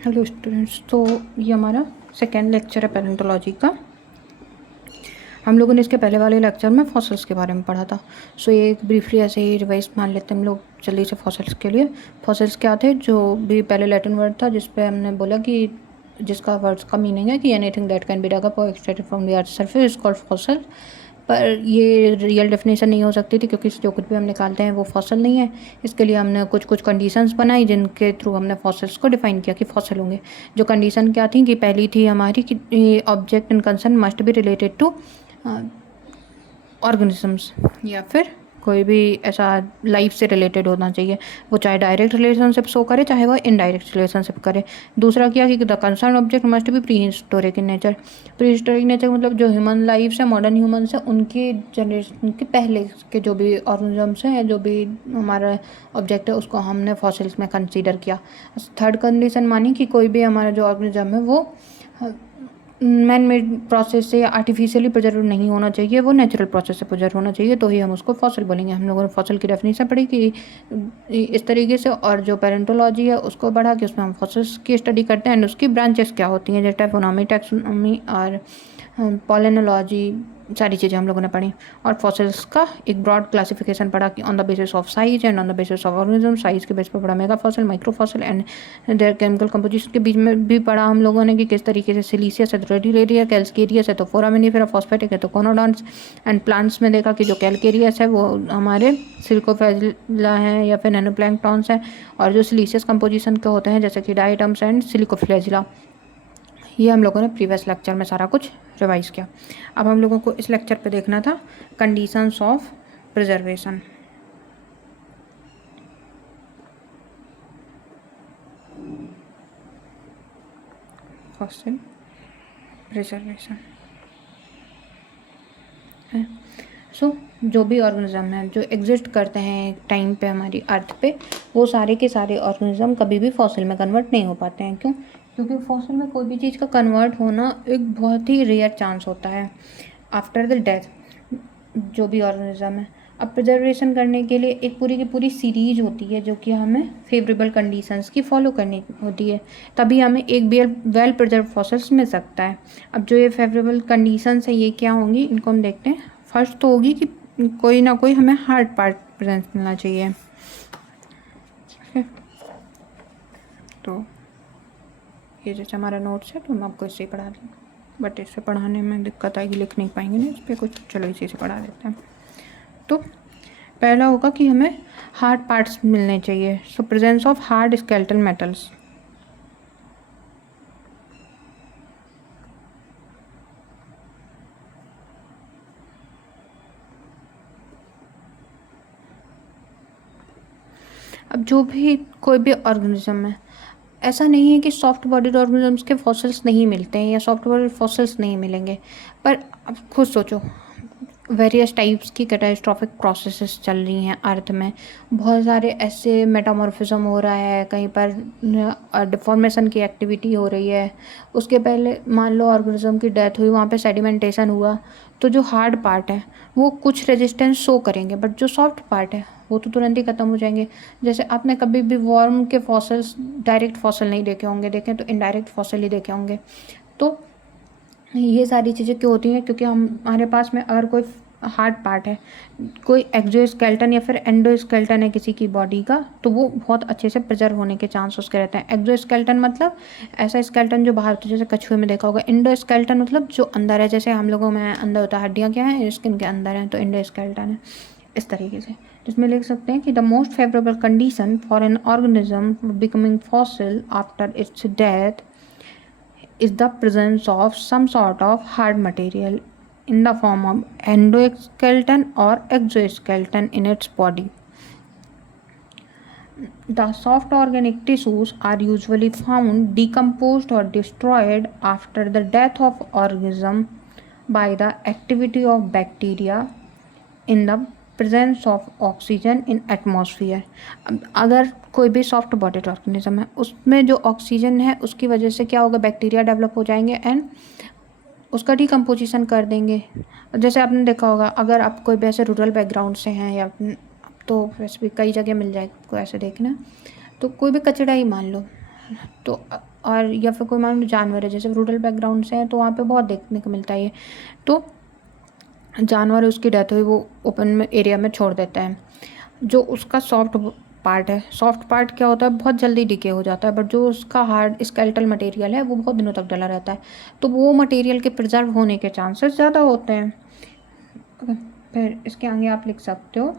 Hello students, तो ये हमारा सेकेंड लेक्चर है पैरेंटोलॉजी का। हम लोगों ने इसके पहले वाले लेक्चर में फॉसल्स के बारे में पढ़ा था। सो ये ब्रीफली ऐसे ही रिवाइज मान लेते हैं हम लोग जल्दी से फॉसल्स के लिए। फॉसल्स क्या थे, जो भी पहले लैटिन वर्ड था जिस पे हमने बोला कि जिसका वर्ड्स का मीनिंग है कि anything that can be dug up और extracted from the earth surface is called fossil. पर ये रियल डेफिनेशन नहीं हो सकती थी क्योंकि जो कुछ भी हम निकालते हैं वो फॉसल नहीं है। इसके लिए हमने कुछ कुछ कंडीशंस बनाई जिनके थ्रू हमने फॉसल्स को डिफाइन किया कि फॉसल होंगे। जो कंडीशन क्या थी कि पहली थी हमारी कि object in concern must be related to organisms, या फिर कोई भी ऐसा लाइफ से रिलेटेड होना चाहिए, वो चाहे डायरेक्ट रिलेशनशिप शो करे चाहे वो इनडायरेक्ट रिलेशनशिप करे। दूसरा क्या कि the concern object must be pre historic in nature. Pre historic nature मतलब जो ह्यूमन लाइफ है, मॉडर्न ह्यूमन्स है, उनके जनरेशन के पहले के जो भी ऑर्गेनिजम्स हैं या जो भी हमारा ऑब्जेक्ट है उसको हमने फॉसिल्स में कंसीडर किया। थर्ड कंडीशन मानी कि कोई भी हमारा जो ऑर्गेनिज्म है वो मैन मेड प्रोसेस से या आर्टिफिशियली प्रिजर्व नहीं होना चाहिए, वो नेचुरल प्रोसेस से प्रिजर्व होना चाहिए, तो ही हम उसको फॉसिल बोलेंगे। हम लोगों ने फॉसिल की डेफिनेशन पढ़ी कि इस तरीके से, और जो पैरेंटोलॉजी है उसको बढ़ा कि उसमें हम फॉसिल्स की स्टडी करते हैं एंड उसकी ब्रांचेस क्या होती हैं, जैसे टैक्सोनॉमी, टैक्सोनॉमी और पॉलिनोलॉजी, सारी चीज़ें हम लोगों ने पढ़ी। और फॉसिल्स का एक ब्रॉड क्लासिफिकेशन पढ़ा कि on the basis of size and on the basis of organism. Size के बेस पर पढ़ा mega fossil, micro fossil and there chemical composition के बीच में भी पढ़ा हम लोगों ने कि किस तरीके से सिलीसियस है तो रेडियोलेरिया, कैल्केरियस है तो फोरामिनिफेरा, फॉस्फेटिक है तो कोनोडॉन्ट्स। एंड प्लांट्स में देखा कि जो कैल्केरियस है वो हमारे सिलिकोफेजिला है या फिर नैनोप्लैंक्टॉन्स है, और जो सिलीसियस कंपोजिशन के होते हैं जैसे कि डायटम्स एंड सिलिकोफ्लेजिला। ये हम लोगों ने प्रीवियस लेक्चर में सारा कुछ रिवाइज किया। अब हम लोगों को इस लेक्चर पे देखना था conditions of preservation. Fossil preservation है। सो जो भी ऑर्गेनिज्म है जो एग्जिस्ट करते हैं टाइम पे हमारी अर्थ पे, वो सारे के सारे ऑर्गेनिज्म कभी भी फॉसिल में कन्वर्ट नहीं हो पाते हैं। क्यों? क्योंकि फॉसिल में कोई भी चीज़ का कन्वर्ट होना एक बहुत ही रेयर चांस होता है आफ्टर द डेथ, जो भी ऑर्गेनिज्म है। अब प्रिजर्वेशन करने के लिए एक पूरी की पूरी सीरीज होती है जो कि हमें फेवरेबल कंडीशंस की फॉलो करनी होती है, तभी हमें एक वेल प्रिजर्व फॉसिल्स मिल सकता है। अब जो ये फेवरेबल कंडीशंस है ये क्या होंगी, इनको हम देखते हैं। फर्स्ट तो होगी कि कोई ना कोई हमें हार्ड पार्ट प्रेजेंट मिलना चाहिए। तो ये जैसे हमारा नोट्स है तो हम आपको इससे पढ़ा देंगे, बट इससे पढ़ाने में दिक्कत आएगी, लिख नहीं पाएंगे ना इस पर कुछ। चलो इसी से पढ़ा देते हैं। तो पहला होगा कि हमें हार्ड पार्ट्स मिलने चाहिए। So presence of hard skeletal metals. अब जो भी कोई भी ऑर्गेनिज्म है, ऐसा नहीं है कि सॉफ्ट बॉडीड ऑर्गेनिजम्स के फॉसिल्स नहीं मिलते हैं या सॉफ्ट बॉडीड फॉसिल्स नहीं मिलेंगे, पर अब खुद सोचो वेरियस टाइप्स की कैटास्ट्रॉफिक प्रोसेसेस चल रही हैं अर्थ में। बहुत सारे ऐसे मेटामॉर्फिज्म हो रहा है, कहीं पर डिफॉर्मेशन की एक्टिविटी हो रही है। उसके पहले मान लो ऑर्गेनिज्म की डेथ हुई, वहाँ पे सेडिमेंटेशन हुआ, तो जो हार्ड पार्ट है वो कुछ रेजिस्टेंस शो करेंगे, बट जो सॉफ्ट पार्ट है वो तो तुरंत ही ख़त्म हो जाएंगे। जैसे आपने कभी भी वर्म के फॉसिल्स डायरेक्ट फॉसिल नहीं देखे होंगे, देखें तो इनडायरेक्ट फॉसिल ही देखे होंगे। तो ये सारी चीज़ें क्यों होती हैं? क्योंकि हमारे पास में अगर कोई हार्ड पार्ट है, कोई एक्सोस्केलेटन या फिर एंडोस्केलेटन है किसी की बॉडी का, तो वो बहुत अच्छे से प्रिजर्व होने के चांस उसके रहते हैं। एक्सोस्केलेटन मतलब ऐसा स्केलेटन जो बाहर, तो जैसे कछुए में देखा होगा। एंडोस्केलेटन मतलब जो अंदर है, जैसे हम लोगों में अंदर होता है, हड्डियाँ क्या हैं, स्किन के अंदर हैं, तो एंडोस्केलेटन है। इस तरीके से जिसमें लिख सकते हैं कि the most favourable condition for an organism becoming fossil after it's death is the presence of some sort of hard material in the form of endoskeleton or exoskeleton in its body. The soft organic tissues are usually found decomposed or destroyed after the death of organism by the activity of bacteria in the presence of oxygen in atmosphere. अगर कोई भी soft bodied organism है उसमें जो oxygen है उसकी वजह से क्या होगा, बैक्टीरिया डेवलप हो जाएंगे एंड उसका डिकम्पोजिशन कर देंगे। जैसे आपने देखा होगा, अगर आप कोई भी ऐसे रूरल बैकग्राउंड से हैं या तो वैसे भी कई जगह मिल जाए आपको ऐसे देखना, तो कोई भी कचड़ा ही मान लो, तो और या फिर कोई मान लो जानवर है, जैसे रूरल बैकग्राउंड से है तो वहाँ पे बहुत देखने को मिलता है ये। तो जानवर उसकी डेथ हुई, वो ओपन में एरिया में छोड़ देता है। जो उसका सॉफ्ट पार्ट है, सॉफ्ट पार्ट क्या होता है, बहुत जल्दी डिके हो जाता है, बट जो उसका हार्ड स्केलेटल मटेरियल है वो बहुत दिनों तक डला रहता है, तो वो मटेरियल के प्रिजर्व होने के चांसेस ज़्यादा होते हैं। फिर इसके आगे आप लिख सकते हो,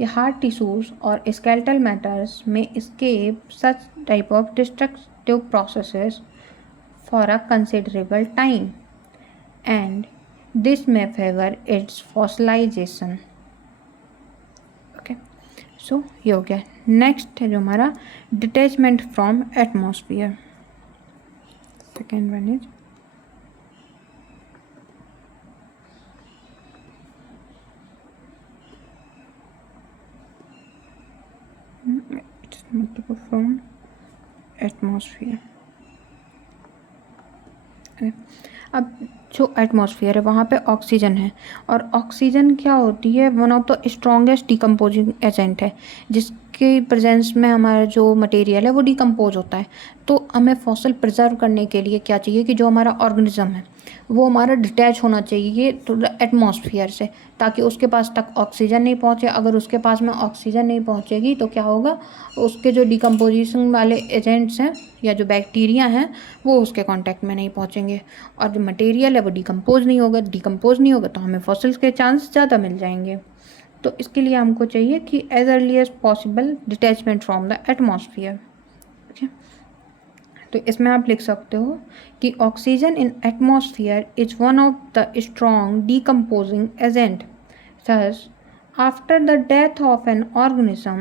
ये हार्ड टिश्यूज और स्केलेटल मैटर्स में escape such type of destructive processes for a considerable time and this may favor its fossilization। Okay, so ये हो गया। नेक्स्ट है जो हमारा detachment from atmosphere. Second one is from atmosphere. अब जो एटमॉस्फेयर है वहाँ पे ऑक्सीजन है, और ऑक्सीजन क्या होती है, one of the strongest decomposing agent है, जिसके प्रेजेंस में हमारा जो मटेरियल है वो डिकम्पोज होता है। तो हमें फॉसिल प्रिजर्व करने के लिए क्या चाहिए कि जो हमारा ऑर्गेनिज्म है वो हमारा डिटैच होना चाहिए थोड़ा एटमॉस्फेयर से, ताकि उसके पास तक ऑक्सीजन नहीं पहुँचे। अगर उसके पास में ऑक्सीजन नहीं पहुँचेगी तो क्या होगा, उसके जो डिकम्पोजिशन वाले एजेंट्स हैं या जो बैक्टीरिया हैं वो उसके कांटेक्ट में नहीं पहुँचेंगे, और जो मटेरियल है वो डिकम्पोज नहीं होगा तो हमें फॉसिल्स के चांस ज़्यादा मिल जाएंगे। तो इसके लिए हमको चाहिए कि as early as possible detachment from the atmosphere. ठीक है, तो इसमें आप लिख सकते हो कि oxygen in atmosphere is one of the strong decomposing agent. Thus, after the death of an organism,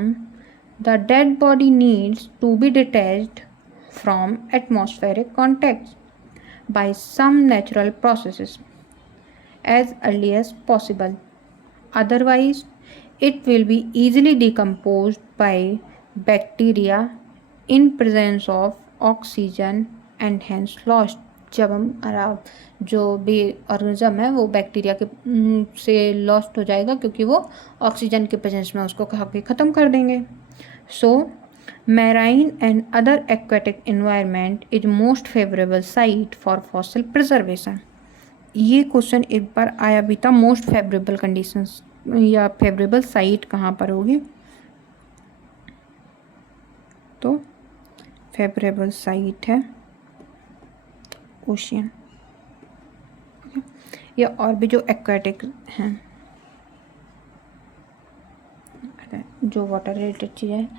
the dead body needs to be detached from atmospheric contacts by some natural processes as early as possible. Otherwise, it will be easily decomposed by bacteria in presence of oxygen and hence lost। जब हमारा जो भी organism है वो bacteria के से lost हो जाएगा, क्योंकि वो ऑक्सीजन के प्रेजेंस में उसको खा के ख़त्म कर देंगे। So marine and other aquatic environment is most favourable site for fossil preservation. ये क्वेश्चन एक बार आया भी था, मोस्ट फेवरेबल कंडीशंस या फेवरेबल साइट कहाँ पर होगी, तो फेवरेबल साइट है ओशियन या और भी जो एक्वेटिक हैं, जो वाटर रिलेटेड चीज़ें हैं,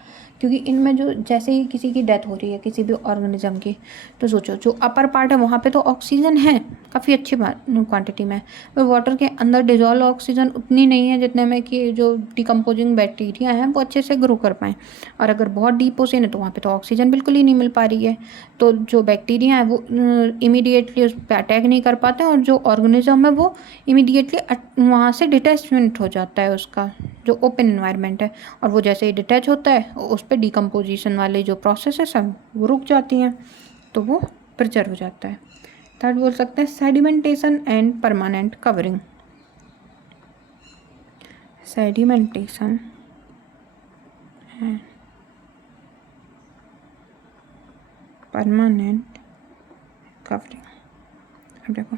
क्योंकि इनमें जो जैसे ही किसी की डेथ हो रही है किसी भी ऑर्गेनिज्म की, तो सोचो जो अपर पार्ट है वहाँ पे तो ऑक्सीजन है काफ़ी अच्छी क्वांटिटी में, पर वाटर के अंदर डिजॉल्व ऑक्सीजन उतनी नहीं है जितने में कि जो डिकम्पोजिंग बैक्टीरिया हैं वो अच्छे से ग्रो कर पाएँ। और अगर बहुत डीप ओशन है तो वहाँ पे तो ऑक्सीजन बिल्कुल ही नहीं मिल पा रही है, तो जो बैक्टीरिया है वो इमीडिएटली उस पर अटैक नहीं कर पाते, और जो ऑर्गेनिज्म है वो इमीडिएटली वहाँ से डिटैचमेंट हो जाता है उसका जो ओपन एनवायरनमेंट है, और वो जैसे ही डिटैच होता है उस पर डिकम्पोजिशन वाले जो प्रोसेसेस हैं वो रुक जाती हैं, तो वो प्रिजर्व हो जाता है। थर्ड बोल सकते हैं sedimentation and permanent covering. Sedimentation and permanent covering. अब देखो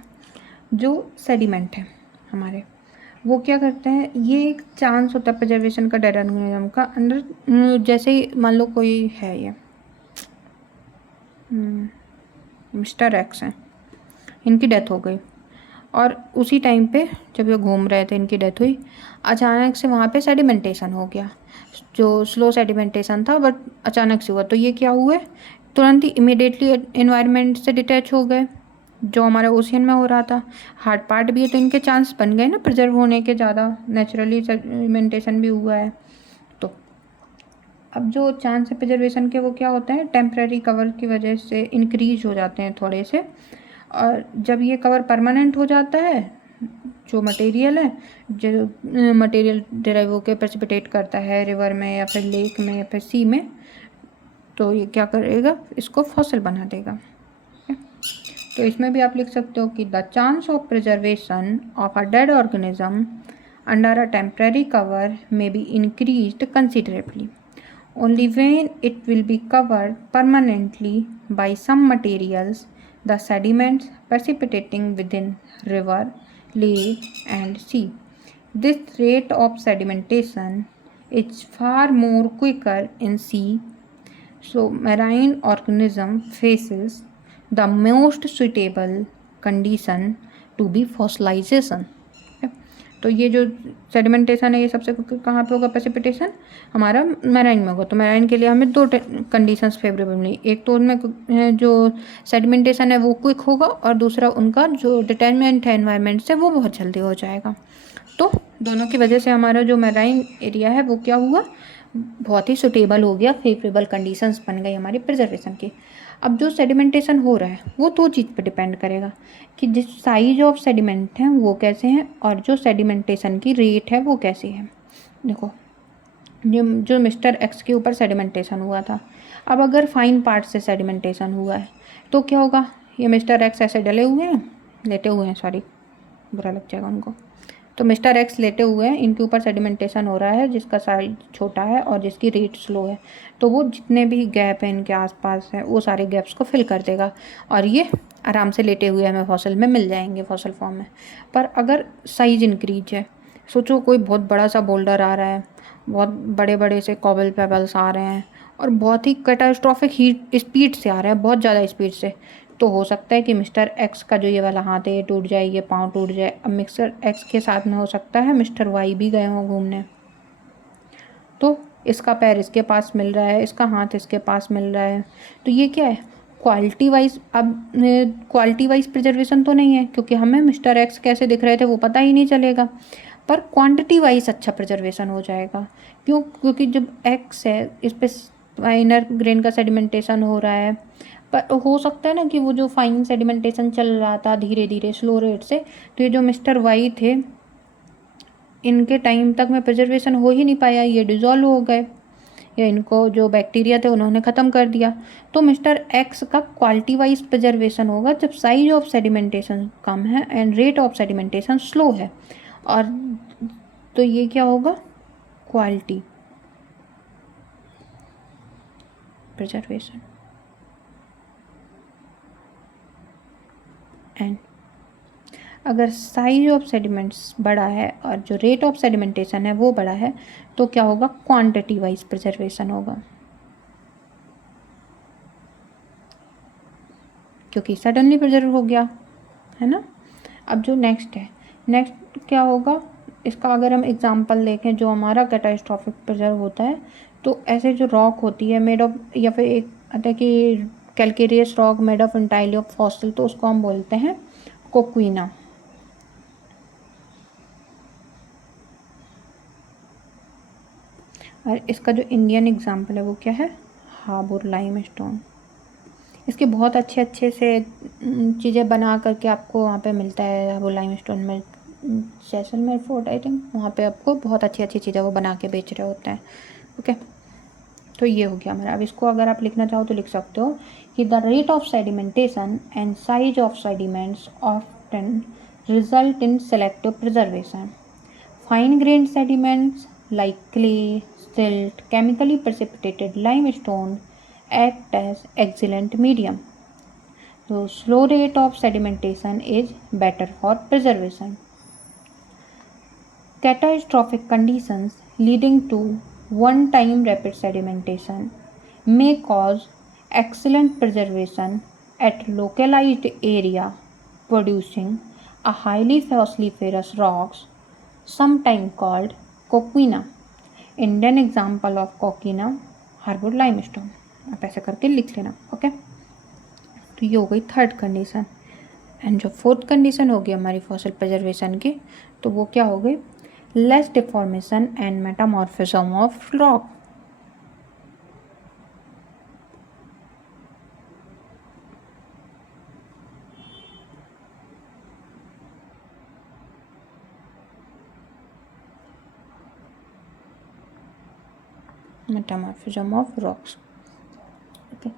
जो सेडिमेंट है हमारे वो क्या करते हैं, ये एक चांस होता है प्रिजर्वेशन का डेड ऑर्गेनिज्म का अंदर। जैसे ही मान लो कोई है ये मिस्टर एक्स हैं, इनकी डेथ हो गई, और उसी टाइम पे जब ये घूम रहे थे इनकी डेथ हुई, अचानक से वहाँ पे सेडिमेंटेशन हो गया, जो स्लो सेडिमेंटेशन था बट अचानक से हुआ, तो ये क्या हुए, तुरंत ही इमिडिएटली एनवायरनमेंट से डिटैच हो गए जो हमारे ओशियन में हो रहा था। हार्ड पार्ट भी है तो इनके चांस बन गए ना प्रिजर्व होने के ज़्यादा, नेचुरली सेडिमेंटेशन भी हुआ है। तो अब जो चांस है प्रिजर्वेशन के वो क्या होते हैं, टेम्परेरी कवर की वजह से इंक्रीज हो जाते हैं थोड़े से, और जब ये कवर परमानेंट हो जाता है, जो मटेरियल है, जो मटेरियल डिराइव होकर प्रेसिपिटेट करता है रिवर में या फिर लेक में या फिर सी में, तो ये क्या करेगा, इसको फॉसिल बना देगा। तो इसमें भी आप लिख सकते हो कि the chance of preservation of a dead organism under a temporary cover may be increased considerably. Only when it will be covered permanently by some materials, the sediments precipitating within river, lake and sea. This rate of sedimentation is far more quicker in sea, so marine organism faces the most suitable condition to be fossilization. तो ये जो sedimentation है ये सबसे कहाँ पे होगा, precipitation हमारा मैराइन में होगा। तो मैराइन के लिए हमें दो कंडीशंस फेवरेबल मिली, एक तो उनमें जो सेडिमेंटेशन है वो क्विक होगा और दूसरा उनका जो डिटर्मिनेंट है एनवायरनमेंट से वो बहुत जल्दी हो जाएगा। तो दोनों की वजह से हमारा जो मैराइन एरिया है वो क्या हुआ, बहुत ही सुटेबल हो गया, फेवरेबल कंडीशंस बन गई हमारी प्रिजर्वेशन की। अब जो सेडिमेंटेशन हो रहा है वो दो चीज़ पे डिपेंड करेगा कि जिस साइज ऑफ सेडिमेंट हैं वो कैसे हैं और जो सेडिमेंटेशन की रेट है वो कैसी है। देखो जो मिस्टर एक्स के ऊपर सेडिमेंटेशन हुआ था, अब अगर फाइन पार्ट से सेडिमेंटेशन हुआ है तो क्या होगा, ये मिस्टर एक्स ऐसे डले हुए हैं, लेटे हुए हैं, सॉरी बुरा लग जाएगा उनको। तो मिस्टर एक्स लेटे हुए हैं, इनके ऊपर सेडिमेंटेशन हो रहा है जिसका साइज छोटा है और जिसकी रेट स्लो है, तो वो जितने भी गैप हैं इनके आसपास है वो सारे गैप्स को फिल कर देगा और ये आराम से लेटे हुए हमें फॉसिल में मिल जाएंगे, फॉसिल फॉर्म में। पर अगर साइज इंक्रीज है, सोचो कोई बहुत बड़ा सा बोल्डर आ रहा है, बहुत बड़े बड़े से कॉबल पेबल्स आ रहे हैं और बहुत ही कैटास्ट्रॉफिक हीट स्पीड से आ रहा है, बहुत ज़्यादा स्पीड से, तो हो सकता है कि मिस्टर एक्स का जो ये वाला हाथ है ये टूट जाए, ये पाँव टूट जाए। अब मिस्टर एक्स के साथ में हो सकता है मिस्टर वाई भी गए हों घूमने, तो इसका पैर इसके पास मिल रहा है, इसका हाथ इसके पास मिल रहा है, तो ये क्या है, क्वालिटी वाइज। अब क्वालिटी वाइज प्रिजर्वेशन तो नहीं है क्योंकि हमें मिस्टर एक्स कैसे दिख रहे थे वो पता ही नहीं चलेगा, पर क्वांटिटी वाइज अच्छा प्रिजर्वेशन हो जाएगा। क्यों, क्योंकि जब एक्स है इस पर फाइनर ग्रेन का सेडिमेंटेशन हो रहा है, पर हो सकता है ना कि वो जो फाइन सेडिमेंटेशन चल रहा था धीरे धीरे स्लो रेट से, तो ये जो मिस्टर वाई थे इनके टाइम तक में प्रिजर्वेशन हो ही नहीं पाया, ये डिज़ोल्व हो गए या इनको जो बैक्टीरिया थे उन्होंने ख़त्म कर दिया। तो मिस्टर एक्स का क्वालिटी वाइज प्रिजर्वेशन होगा जब साइज ऑफ सेडिमेंटेशन कम है and rate of sedimentation slow है, और तो ये क्या होगा, क्वालिटी प्रिजर्वेशन। एंड अगर साइज ऑफ सेडिमेंट्स बड़ा है और जो रेट ऑफ सेडिमेंटेशन है वो बड़ा है तो क्या होगा, क्वांटिटी वाइज प्रिजर्वेशन होगा, क्योंकि सडनली प्रिजर्व हो गया है ना। अब जो नेक्स्ट है, नेक्स्ट क्या होगा, इसका अगर हम एग्जांपल देखें जो हमारा कैटास्ट्रॉफिक प्रिजर्व होता है, तो ऐसे जो रॉक होती है मेड ऑफ, या फिर एक आता है कि calcareous rock made of entirely of fossil, तो उसको हम बोलते हैं कोक्विना। और इसका जो इंडियन एग्जांपल है वो क्या है, हाबुर लाइमस्टोन। इसके बहुत अच्छे अच्छे से चीज़ें बना करके आपको वहाँ पे मिलता है हाबुर लाइमस्टोन में, जैसलमेर फोर्ट आई थिंक, वहाँ पे आपको बहुत अच्छी अच्छी चीज़ें वो बना के बेच रहे होते हैं। ओके, तो ये हो गया हमारा। अब इसको अगर आप लिखना चाहो तो लिख सकते हो कि the rate of sedimentation and size of sediments often result in selective preservation. Fine grand sediments like clay, silt, chemically precipitated limestone act as excellent medium. So slow rate of sedimentation is better for preservation. Catastrophic conditions leading to one-time rapid sedimentation may cause excellent preservation at localized area, producing a highly fossiliferous rocks, sometimes called coquina. Indian example of coquina harbour limestone, आप ऐसे करके लिख लेना। Okay, तो ये हो गई third condition. And जो फोर्थ कंडीशन होगी हमारी फॉसिल प्रिजर्वेशन की, तो वो क्या हो गई, less deformation and metamorphism of rock. Metamorphism of rocks. Okay,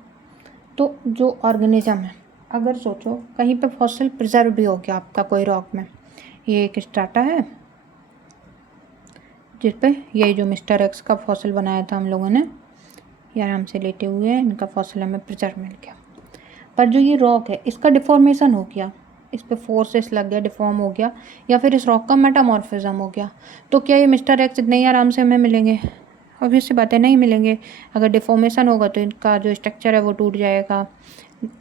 तो जो ऑर्गेनिज्म है, अगर सोचो कहीं पे फॉसिल प्रिजर्व भी हो गया आपका कोई रॉक में, ये एक स्ट्राटा है जिस पे ये जो मिस्टर एक्स का फॉसिल बनाया था हम लोगों ने, ये आराम से लेटे हुए हैं, इनका फॉसिल हमें प्रिजर्व मिल गया। पर जो ये रॉक है इसका डिफॉर्मेशन हो गया, इस पर फोर्सेस लग गया, डिफॉर्म हो गया, या फिर इस रॉक का मेटामॉर्फिज्म हो गया, तो क्या ये मिस्टर एक्स इतने ही आराम से हमें मिलेंगे? ऑब्वियस सी बात है, नहीं मिलेंगे। अगर डिफॉर्मेशन होगा तो इनका जो स्ट्रक्चर है वो टूट जाएगा।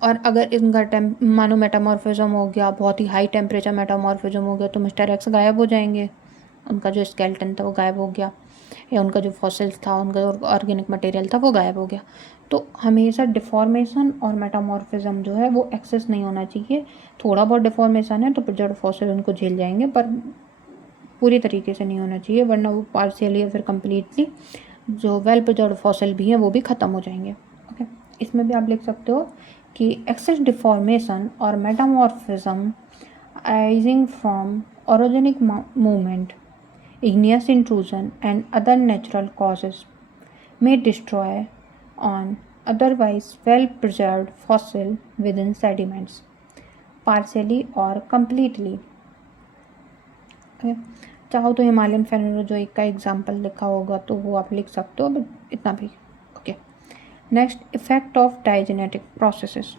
और अगर इनका मानो मेटामॉर्फिज्म हो गया, बहुत ही हाई टेम्परेचर मेटामॉर्फिज्म हो गया, तो मिस्टर एक्स गायब हो जाएंगे, उनका जो स्केलेटन था वो गायब हो गया, या उनका जो फॉसिल्स था, उनका जो ऑर्गेनिक मटेरियल था वो गायब हो गया। तो हमेशा डिफॉर्मेशन और मेटामॉर्फिज्म जो है वो एक्सेस नहीं होना चाहिए। थोड़ा बहुत डिफॉर्मेशन है तो प्रिजर्व फॉसिल उनको झेल जाएंगे, पर पूरी तरीके से नहीं होना चाहिए, वरना वो पार्शियली या फिर कम्प्लीटली जो वेल प्रिजर्व फॉसिल भी हैं वो भी ख़त्म हो जाएंगे। ओके, इसमें भी आप लिख सकते हो कि एक्सेस डिफॉर्मेशन और metamorphism arising from orogenic movement, igneous intrusion, and other natural causes may destroy on otherwise well-preserved fossil within sediments, partially or completely. Okay. चाहो तो हिमालयन फेनोलॉजी का एग्जाम्पल लिखा होगा तो वो आप लिख सकते हो, बट इतना भी। Okay, next, effect of diagenetic processes.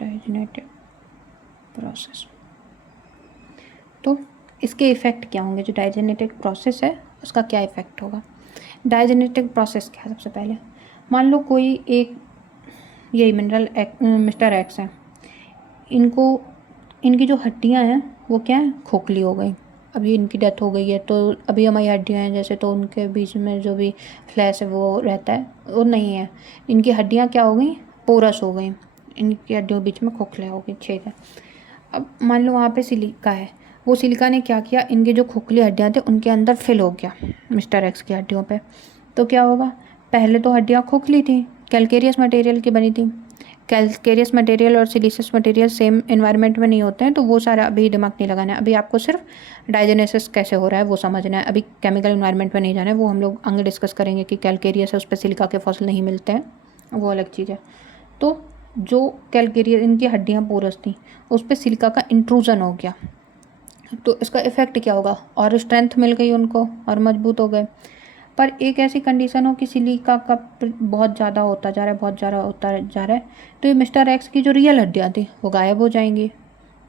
Diagenetic process, तो इसके इफ़ेक्ट क्या होंगे? जो डायजेनेटिक प्रोसेस है उसका क्या इफ़ेक्ट होगा? डायजेनेटिक प्रोसेस क्या है? सबसे पहले मान लो कोई एक यही मिस्टर एक्स है, इनकी जो हड्डियां हैं वो क्या है? खोखली हो गई। अभी इनकी डेथ हो गई है तो अभी हमारी हड्डियां हैं जैसे, तो उनके बीच में जो भी फ्लैश है वो रहता है, वो नहीं है। इनकी हड्डियां क्या हो गई? पोरस हो गई, इनकी हड्डियों के बीच में खोखले हो गई। ठीक है, अब मान लो वहाँ पे सिलिका है, वो सिलिका ने क्या किया? इनके जो खोखली हड्डियाँ थे उनके अंदर फिल हो गया मिस्टर एक्स की हड्डियों पे। तो क्या होगा? पहले तो हड्डियाँ खोखली थी, कैलकेरियस मटेरियल की बनी थी। कैलकेरियस मटेरियल और सिलिशियस मटेरियल सेम एनवायरनमेंट में नहीं होते हैं, तो वो सारा अभी दिमाग नहीं लगाना है। अभी आपको सिर्फ डाइजेनेसिस कैसे हो रहा है वो समझना है। अभी केमिकल एनवायरनमेंट में नहीं जाना है, वो हम लोग आगे डिस्कस करेंगे कि कैलकेरियस है उस पर सिलिका के फॉसिल नहीं मिलते हैं, वो अलग चीज़ है। तो जो कैलकेरियस, इनकी हड्डियाँ पोरस थी, उस पर सिलिका का इंट्रूजन हो गया, तो इसका इफ़ेक्ट क्या होगा? और स्ट्रेंथ मिल गई उनको और मजबूत हो गए। पर एक ऐसी कंडीशन हो कि सिलिका का बहुत ज़्यादा होता जा रहा है, बहुत ज़्यादा होता जा रहा है, तो ये मिस्टर एक्स की जो रियल हड्डियाँ थी वो गायब हो जाएंगी,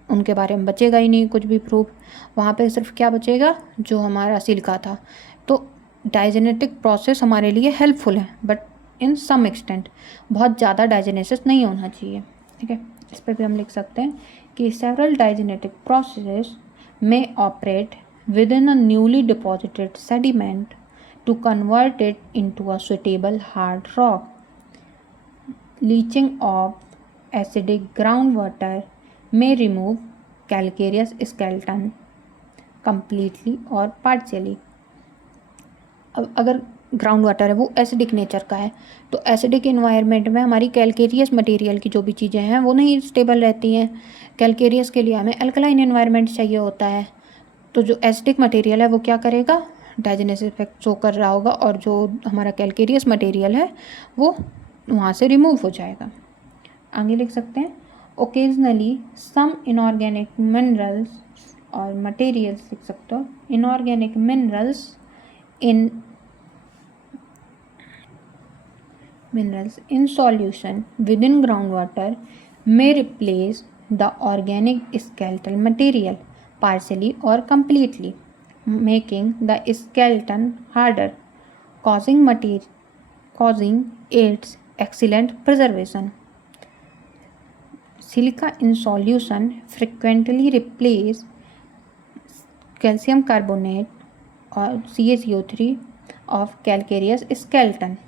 उनके बारे में बचेगा ही नहीं कुछ भी प्रूफ। वहाँ पे सिर्फ क्या बचेगा? जो हमारा सिलिका था। तो डायजेनेटिक प्रोसेस हमारे लिए हेल्पफुल है, बट इन सम एक्सटेंट, बहुत ज़्यादा डायजेनेसिस नहीं होना चाहिए। ठीक है, इस पर भी हम लिख सकते हैं कि several diagenetic process may operate within a newly deposited sediment to convert it into a suitable hard rock. Leaching of acidic groundwater may remove calcareous skeleton completely or partially. अब अगर ग्राउंड वाटर है वो acidic nature का है, तो acidic environment में हमारी calcareous material की जो भी चीज़ें हैं वो नहीं स्टेबल रहती हैं। कैलकेरियस के लिए हमें अल्कलाइन इन्वायरमेंट चाहिए होता है, तो जो एसिडिक मटेरियल है वो क्या करेगा? डाइजेनेसिस इफेक्ट शो कर रहा होगा, और जो हमारा कैलकेरियस मटेरियल है वो वहाँ से रिमूव हो जाएगा। आगे लिख सकते हैं, ओकेजनली सम इनऑर्गेनिक मिनरल्स और मटेरियल्स लिख सकते हो, inorganic minerals in solution within groundwater may replace the organic skeletal material partially or completely, making the skeleton harder, causing its excellent preservation. Silica in solution frequently replace calcium carbonate or CaCO3 of calcareous skeleton.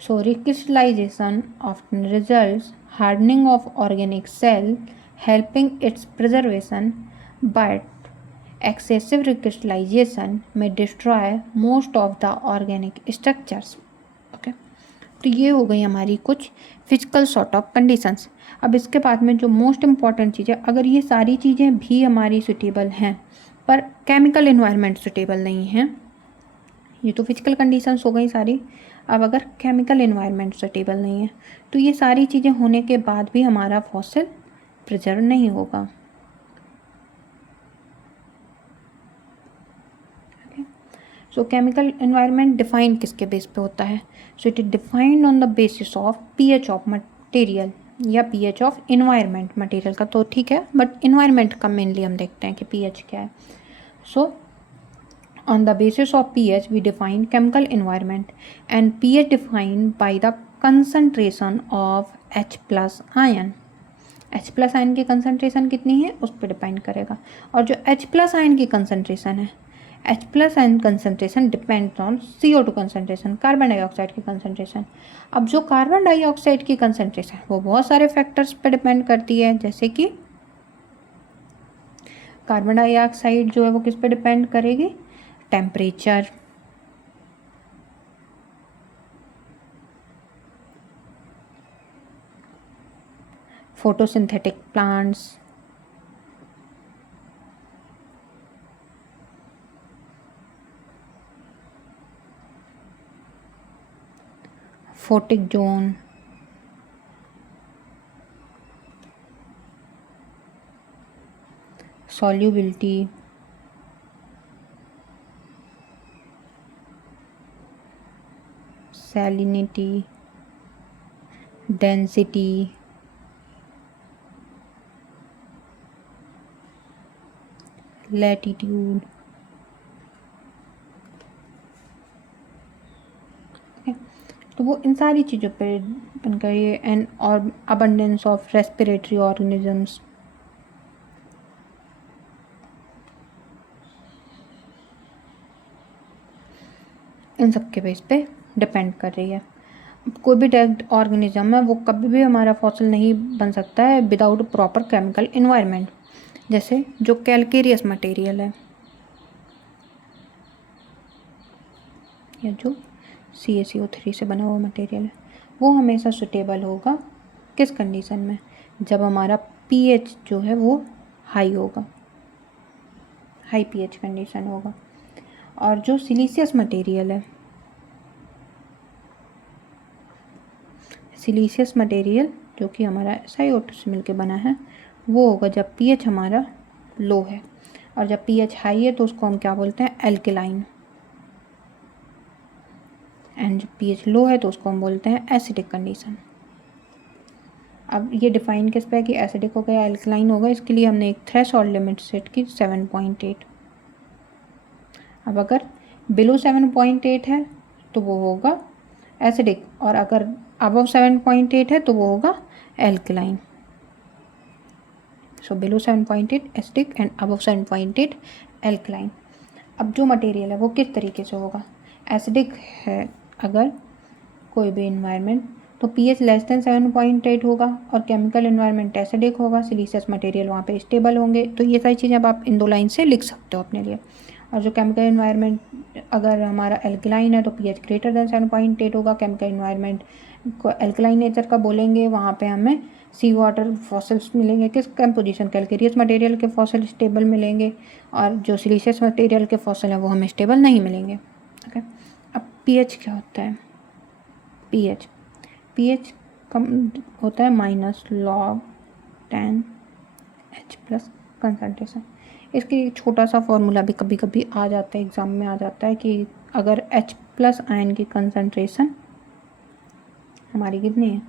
So recrystallization often results hardening of organic cell, helping its preservation, but excessive recrystallization may destroy most of the organic structures. Okay, तो ये हो गई हमारी कुछ physical sort of conditions. अब इसके बाद में जो मोस्ट इम्पॉर्टेंट चीज़ है, अगर ये सारी चीज़ें भी हमारी सुटेबल हैं पर केमिकल इन्वायरमेंट सुटेबल नहीं है, ये तो फिजिकल कंडीशंस हो गई सारी। अब अगर केमिकल इन्वायरमेंट सुटेबल नहीं है तो ये सारी चीज़ें होने के बाद भी हमारा फॉसिल प्रिजर्व नहीं होगा। सो केमिकल एनवायरनमेंट डिफाइंड किसके बेस पे होता है? So it is defined on the basis of pH of material या पीएच ऑफ इन्वायरमेंट। मटेरियल का तो ठीक है, बट इन्वायरमेंट का मेनली हम देखते हैं कि पीएच क्या है। सो on the basis of pH we define chemical environment, and pH defined by the concentration of H plus ion। H plus ion की कंसनट्रेशन कितनी है उस पर डिपेंड करेगा। और जो H प्लस आयन की कंसनट्रेशन है, H plus ion concentration depends on CO2 concentration, carbon dioxide की कंसनट्रेशन। अब जो कार्बन डाइऑक्साइड की कंसनट्रेशन वो बहुत सारे फैक्टर्स पर डिपेंड करती है, जैसे कि कार्बन डाइऑक्साइड जो है वो किस पे डिपेंड करेगी? Temperature, photosynthetic plants, photic zone, solubility, salinity, density, latitude, तो वो इन सारी चीज़ों पे डिपेंड करिए। एंड और अबंडेंस ऑफ रेस्पिरेटरी ऑर्गेनिजम्स, इन सब के बेस पे डिपेंड कर रही है। कोई भी डेड ऑर्गेनिज्म है वो कभी भी हमारा फॉसिल नहीं बन सकता है विदाउट प्रॉपर केमिकल इन्वायरमेंट। जैसे जो कैल्केरियस मटेरियल है या जो CaCO3 से बना हुआ मटेरियल है, वो हमेशा सुटेबल होगा किस कंडीशन में? जब हमारा pH जो है वो हाई होगा, हाई pH कंडीशन होगा। और जो सिलीसियस मटेरियल है, सिलीसियस मटेरियल जो कि हमारा SiO2 से मिलके बना है, वो होगा जब pH हमारा लो है। और जब pH हाई है तो उसको हम क्या बोलते हैं? एल्केलाइन। एंड जब pH लो है तो उसको हम बोलते हैं एसिडिक कंडीशन। अब ये डिफाइन किस पे है कि एसिडिक हो गया एल्कलाइन होगा, इसके लिए हमने एक थ्रेशोल्ड लिमिट सेट की 7.8। अब अगर बिलो 7.8 है तो वो होगा एसिडिक, और अगर अबव 7.8 है तो वो होगा alkaline. So below 7.8 acidic and above 7.8 alkaline. अब जो मटेरियल है वो किस तरीके से होगा? एसिडिक है अगर कोई भी इन्वायरमेंट तो pH लेस देन 7.8 होगा, और केमिकल इन्वायरमेंट एसिडिक होगा, सिलीसियस मटेरियल वहाँ पे स्टेबल होंगे। तो ये सारी चीज़ें अब आप इन दो लाइन से लिख सकते हो अपने लिए। और जो केमिकल इन्वायरमेंट अगर हमारा एल्कलाइन है तो pH ग्रेटर देन 7.8 होगा। केमिकल इन्वायरमेंट को एल्कलाइन नेचर का बोलेंगे, वहाँ पे हमें सी वाटर फॉसिल्स मिलेंगे। किस कंपोजिशन? कैल्केरियस मटेरियल के फॉसिल स्टेबल मिलेंगे, और जो सिलीसियस मटेरियल के फॉसिल हैं वो हमें स्टेबल नहीं मिलेंगे। ओके, अब pH क्या होता है? pH कम होता है -log 10 H प्लस कंसनट्रेशन। इसके एक छोटा सा फॉर्मूला भी कभी कभी आ जाता है, एग्ज़ाम में आ जाता है कि अगर H प्लस आयन की कंसनट्रेशन हमारी कितनी है?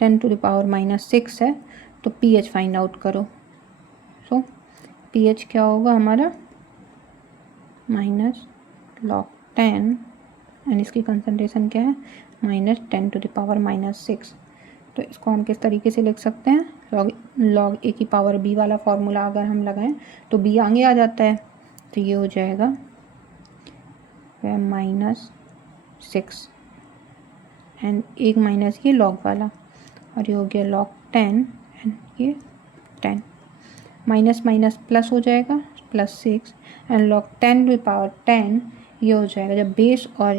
10⁻⁻6 है, तो pH फाइंड आउट करो। सो pH क्या होगा हमारा? -log 10 एंड इसकी कंसनट्रेशन क्या है? -10⁻⁻6। तो इसको हम किस तरीके से लिख सकते हैं? log A की पावर B वाला फॉर्मूला अगर हम लगाएं तो B आगे आ जाता है, तो ये हो जाएगा -6 एंड एक माइनस ये log वाला, और ये हो गया log 10 एंड ये 10, माइनस माइनस प्लस हो जाएगा +6 एंड log 10⁻10 ये हो जाएगा। जब बेस और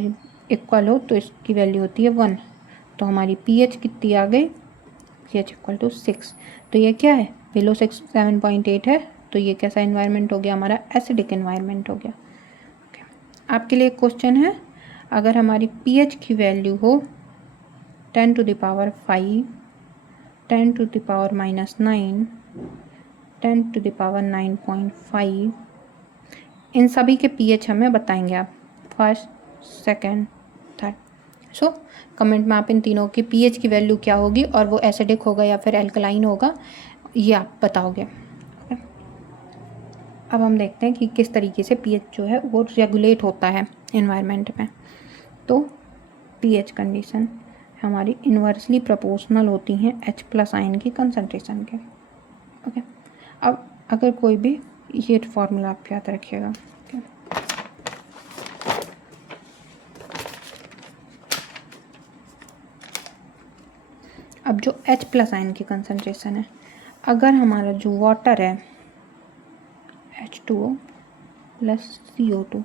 इक्वल हो तो इसकी वैल्यू होती है 1, तो हमारी pH कितनी आ गई? pH = 6। तो ये क्या है? बिलो 7.8 है, तो ये कैसा इन्वायरमेंट हो गया? हमारा एसिडिक इन्वायरमेंट हो गया। okay. आपके लिए एक क्वेश्चन है, अगर हमारी pH की वैल्यू हो 10⁻5, 10⁻⁻9 10⁻⁹ इन सभी के pH हमें बताएंगे आप, first, second, third. So comment में आप इन तीनों की pH की वैल्यू क्या होगी और वो एसिडिक होगा या फिर एल्कलाइन होगा, ये आप बताओगे। अब हम देखते हैं कि किस तरीके से pH जो है वो रेगुलेट होता है इन्वायरमेंट में। तो pH कंडीशन हमारी इन्वर्सली प्रोपोर्शनल होती हैं H+ आयन की कंसंट्रेशन के। ओके, अब अगर कोई भी, ये फॉर्मूला आप याद रखिएगा। अब जो H+ आयन की कंसंट्रेशन है, अगर हमारा जो वाटर है H2O + CO2,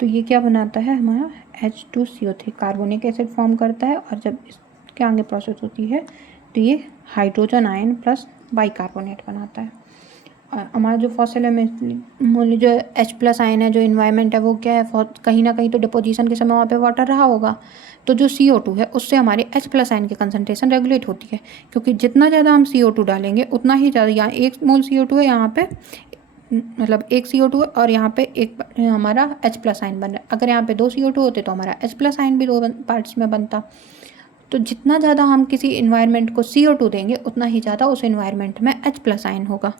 तो ये क्या बनाता है हमारा H2CO3 कार्बोनिक एसिड फॉर्म करता है, और जब इसके आगे प्रोसेस होती है तो ये हाइड्रोजन आयन प्लस बाइकार्बोनेट बनाता है। और हमारा जो फॉसिल है में जो H+ आयन है, जो इन्वायरमेंट है वो क्या है, कहीं ना कहीं तो डिपोजिशन के समय वहाँ पे वाटर रहा होगा, तो जो CO2 है उससे हमारे H+ आयन की कंसंट्रेशन रेगुलेट होती है, क्योंकि जितना ज़्यादा हम CO2 डालेंगे उतना ही ज़्यादा, यहाँ 1 मोल CO2 है, यहाँ पे मतलब 1 CO2 है और यहाँ पे एक हमारा H+ आयन बन रहा है। अगर यहाँ पे 2 CO2 होते तो हमारा H+ आयन भी 2 पार्ट्स में बनता। तो जितना ज़्यादा हम किसी इन्वायरमेंट को CO2 देंगे उतना ही ज़्यादा उस इन्वायरमेंट में H+ आयन होगा।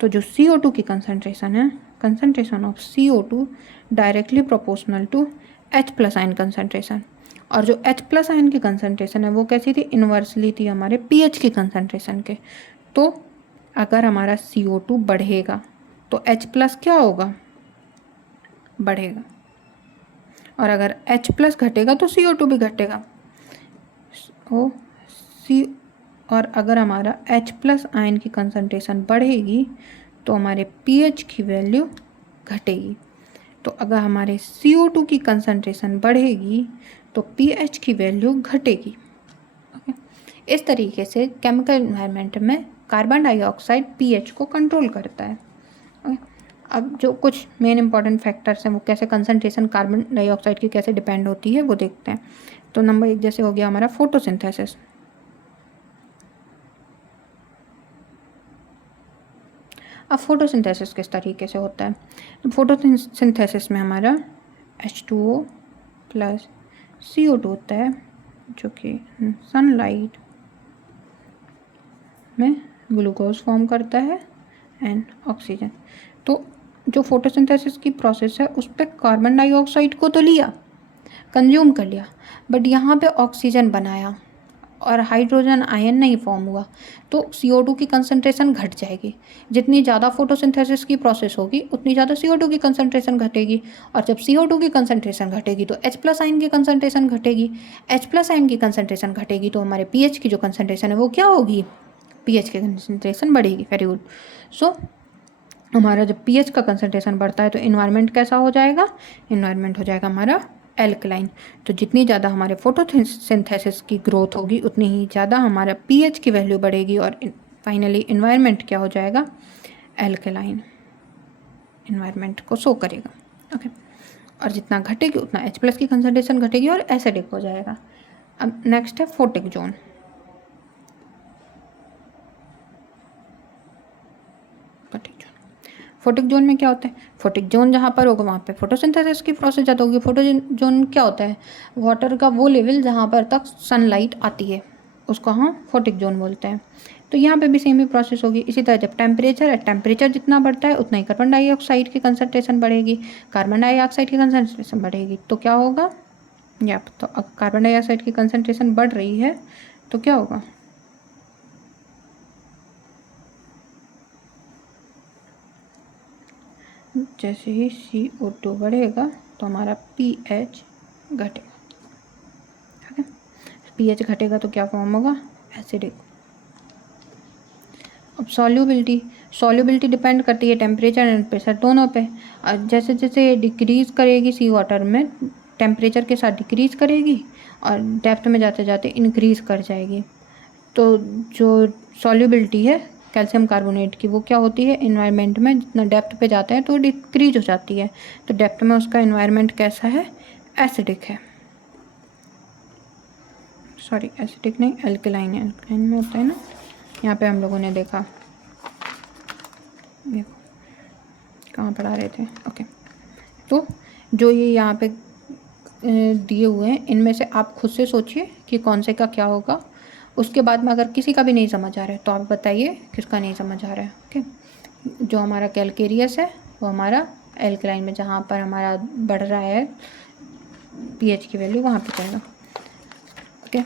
तो जो CO2 की कंसंट्रेशन है, concentration of CO2 directly proportional to H+ ion concentration, और जो H+ आयन की कंसंट्रेशन है वो कैसी थी, इन्वर्सली थी हमारे pH की कंसंट्रेशन के। तो अगर हमारा CO2 बढ़ेगा तो H+ क्या होगा, बढ़ेगा, और अगर H+ घटेगा तो CO2 भी घटेगा। और अगर हमारा H+ आयन की कंसंट्रेशन बढ़ेगी तो हमारे pH की वैल्यू घटेगी। तो अगर हमारे CO2 की कंसंट्रेशन बढ़ेगी तो pH की वैल्यू घटेगी। इस तरीके से केमिकल एनवायरनमेंट में कार्बन डाइऑक्साइड pH को कंट्रोल करता है। अब जो कुछ मेन इंपॉर्टेंट फैक्टर्स हैं वो कैसे कंसंट्रेशन कार्बन डाइऑक्साइड की कैसे डिपेंड होती है वो देखते हैं। तो नंबर 1 जैसे हो गया हमारा फोटोसिंथेसिस। अब फोटोसिंथेसिस किस तरीके से होता है, तो फोटोसिंथेसिस में हमारा H2O + CO2 होता है, जो कि सनलाइट में ग्लूकोज फॉर्म करता है एंड ऑक्सीजन। तो जो फोटोसिंथेसिस की प्रोसेस है उस पर कार्बन डाइऑक्साइड को तो लिया, कंज्यूम कर लिया, बट यहाँ पे ऑक्सीजन बनाया और हाइड्रोजन आयन नहीं फॉर्म हुआ, तो CO2 की कंसंट्रेशन घट जाएगी। जितनी ज़्यादा फोटोसिंथेसिस की प्रोसेस होगी उतनी ज़्यादा CO2 की कंसंट्रेशन घटेगी, और जब CO2 की कंसंट्रेशन घटेगी तो H+ आयन की कंसंट्रेशन घटेगी। H+ आयन की कंसंट्रेशन घटेगी तो हमारे pH की जो कंसंट्रेशन है वो क्या होगी, pH की कंसंट्रेशन बढ़ेगी। Very good. सो हमारा जब pH का कंसंट्रेशन बढ़ता है तो इन्वायरमेंट कैसा हो जाएगा, इन्वायरमेंट हो जाएगा हमारा एल्कलाइन। तो जितनी ज़्यादा हमारे फोटोसिंथेसिस की ग्रोथ होगी उतनी ही ज़्यादा हमारा pH की वैल्यू बढ़ेगी, और फाइनली इन्वायरमेंट क्या हो जाएगा, एल्कलाइन इन्वायरमेंट को शो करेगा। ओके, और जितना घटेगी उतना H+ की कंसंट्रेशन घटेगी और एसिडिक हो जाएगा। अब नेक्स्ट है फोटिक जोन। फोटिक जोन में क्या होता है, फोटिक जोन जहाँ पर होगा वहाँ पे फोटोसिंथेसिस की प्रोसेस ज़्यादा होगी। फोटिक जोन क्या होता है, वाटर का वो लेवल जहाँ पर तक सनलाइट आती है उसको हम फोटिक जोन बोलते हैं। तो यहाँ पे भी सेम ही प्रोसेस होगी। इसी तरह जब टेम्परेचर है, टेम्परेचर जितना बढ़ता है उतना ही कार्बन डाइऑक्साइड की कंसंट्रेशन बढ़ेगी, कार्बन डाइऑक्साइड की कंसंट्रेशन बढ़ेगी तो क्या होगा, या तो कार्बन डाइऑक्साइड की कंसंट्रेशन बढ़ रही है तो क्या होगा, जैसे ही CO2 बढ़ेगा तो हमारा pH घटेगा। ठीक है, pH घटेगा तो क्या फॉर्म होगा, एसिडिक। अब सॉल्युबिलिटी डिपेंड करती है टेम्परेचर एंड प्रेशर दोनों पे। और जैसे जैसे डिक्रीज़ करेगी सी वाटर में, टेम्परेचर के साथ डिक्रीज़ करेगी और डेप्थ में जाते जाते इंक्रीज़ कर जाएगी। तो जो सॉल्युबिलिटी है कैल्शियम कार्बोनेट की वो क्या होती है, इन्वायरमेंट में जितना डेप्थ पे जाता है तो डिक्रीज हो जाती है। तो डेप्थ में उसका इन्वायरमेंट कैसा है, एसिडिक है, सॉरी एसिडिक नहीं एल्कलाइन है, एल्कलाइन में होता है ना यहाँ पे हम लोगों ने देखा, देखो कहाँ पढ़ा रहे थे, ओके। तो जो ये यहाँ पे दिए हुए हैं, इनमें से आप खुद से सोचिए कि कौन से का क्या होगा। उसके बाद में अगर किसी का भी नहीं समझ आ रहा है तो आप बताइए किसका नहीं समझ आ रहा है, ओके। जो हमारा कैलकेरियस है वो हमारा एल्कलाइन में, जहाँ पर हमारा बढ़ रहा है पीएच की वैल्यू, वहाँ पे जाएगा, ओके।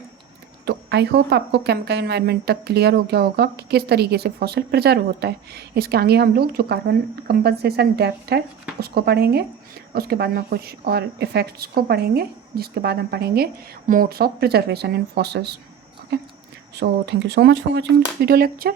तो आई होप आपको केमिकल एनवायरनमेंट तक क्लियर हो गया होगा कि किस तरीके से फॉसिल प्रिजर्व होता है। इसके आगे हम लोग जो कार्बन कंपनसेशन डेप्थ है उसको पढ़ेंगे, उसके बाद में कुछ और इफ़ेक्ट्स को पढ़ेंगे, जिसके बाद हम पढ़ेंगे modes of preservation in fossils, okay. So thank you so much for watching this video lecture.